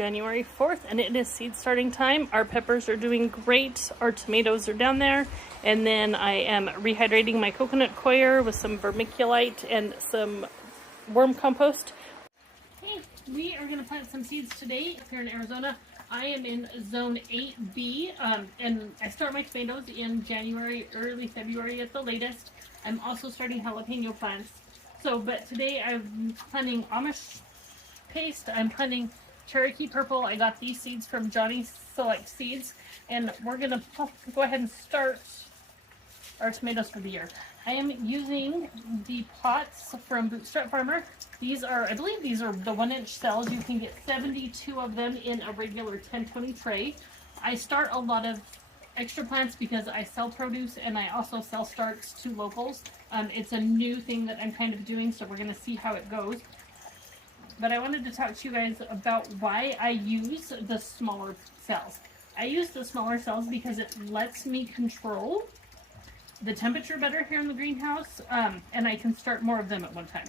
January 4th and it is seed starting time. Our peppers are doing great. Our tomatoes are down there. And then I am rehydrating my coconut coir with some vermiculite and some worm compost. Hey, we are going to plant some seeds today here in Arizona. I am in zone 8B and I start my tomatoes in January, early February at the latest. I'm also starting jalapeno plants. But today I'm planting Amish paste. I'm planting Cherokee Purple. I got these seeds from Johnny Select Seeds, and we're gonna go ahead and start our tomatoes for the year. I am using the pots from Bootstrap Farmer. These are, I believe these are the 1-inch cells. You can get 72 of them in a regular 1020 tray. I start a lot of extra plants because I sell produce and I also sell starts to locals. It's a new thing that I'm kind of doing, so we're gonna see how it goes. But I wanted to talk to you guys about why I use the smaller cells. I use the smaller cells because it lets me control the temperature better here in the greenhouse, and I can start more of them at one time.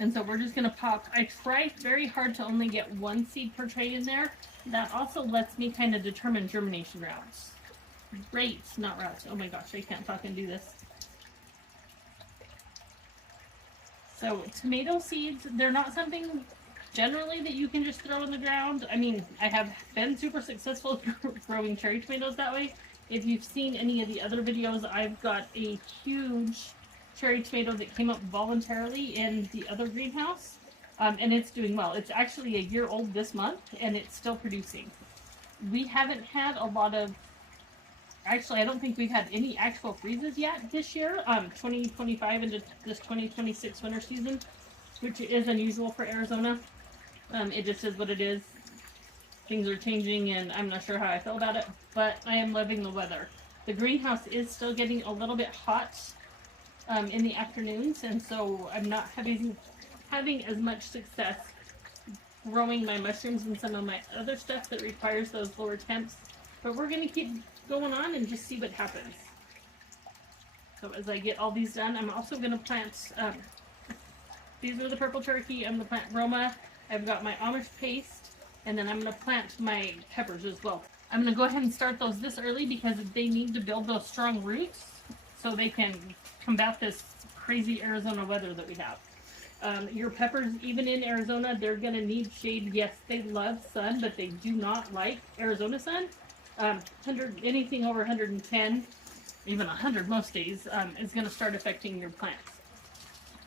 And so we're just going to pop. I try very hard to only get one seed per tray in there. That also lets me kind of determine germination routes. Rates, not routes. Oh my gosh, I can't fucking do this. So tomato seeds, they're not something generally that you can just throw in the ground. I mean, I have been super successful growing cherry tomatoes that way. If you've seen any of the other videos, I've got a huge cherry tomato that came up voluntarily in the other greenhouse, and it's doing well. It's actually a year old this month, and it's still producing. We haven't had a lot of, actually I don't think we've had any actual freezes yet this year, 2025 into this 2026 winter season, which is unusual for Arizona. It just is what it is. Things are changing and I'm not sure how I feel about it, but I am loving the weather. The greenhouse is still getting a little bit hot in the afternoons, and so I'm not having as much success growing my mushrooms and some of my other stuff that requires those lower temps. But we're going to keep going on and just see what happens. So as I get all these done, I'm also going to plant, these are the purple Cherokee. I'm going to plant Roma. I've got my Amish paste, and then I'm going to plant my peppers as well. I'm going to go ahead and start those this early because they need to build those strong roots so they can combat this crazy Arizona weather that we have. Your peppers, even in Arizona, they're going to need shade. Yes, they love sun, but they do not like Arizona sun. Anything over 110, even 100 most days, is going to start affecting your plants.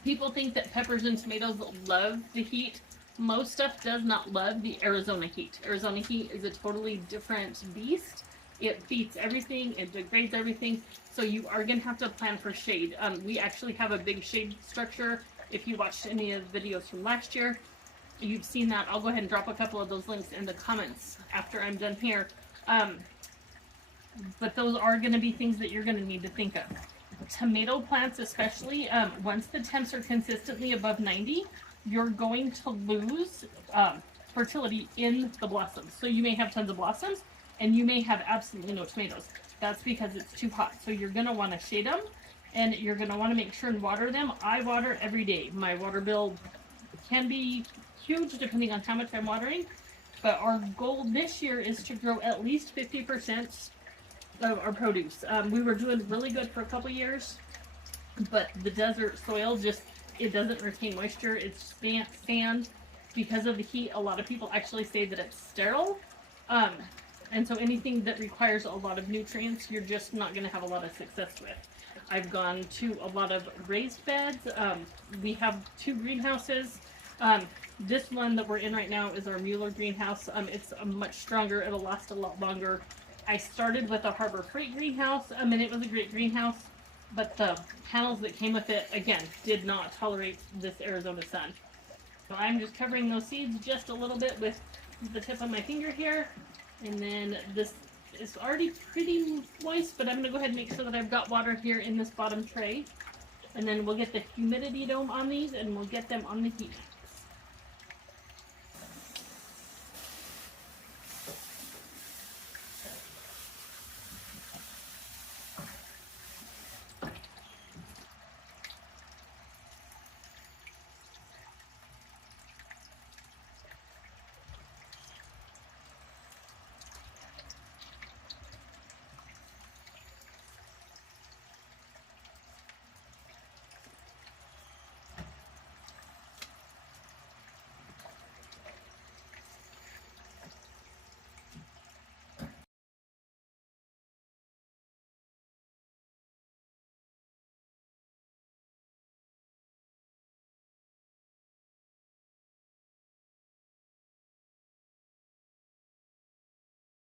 People think that peppers and tomatoes love the heat. Most stuff does not love the Arizona heat. Arizona heat is a totally different beast. It beats everything, it degrades everything, so you are going to have to plan for shade. We actually have a big shade structure. If you watched any of the videos from last year, you've seen that. I'll go ahead and drop a couple of those links in the comments after I'm done here. But those are going to be things that you're going to need to think of. Tomato plants especially, once the temps are consistently above 90, you're going to lose fertility in the blossoms. So you may have tons of blossoms, and you may have absolutely no tomatoes. That's because it's too hot. So you're going to want to shade them, and you're going to want to make sure and water them. I water every day. My water bill can be huge depending on how much I'm watering, but our goal this year is to grow at least 50% of our produce. We were doing really good for a couple years, but the desert soil it doesn't retain moisture. It's sand. Because of the heat, a lot of people actually say that it's sterile. And so anything that requires a lot of nutrients, you're just not going to have a lot of success with. I've gone to a lot of raised beds. We have 2 greenhouses. This one that we're in right now is our Mueller greenhouse. It's much stronger. It'll last a lot longer. I started with a Harbor Freight greenhouse, and it was a great greenhouse, but the panels that came with it, again, did not tolerate this Arizona sun. So I'm just covering those seeds just a little bit with the tip of my finger here. And then this is already pretty moist, but I'm going to go ahead and make sure that I've got water here in this bottom tray. And then we'll get the humidity dome on these and we'll get them on the heat.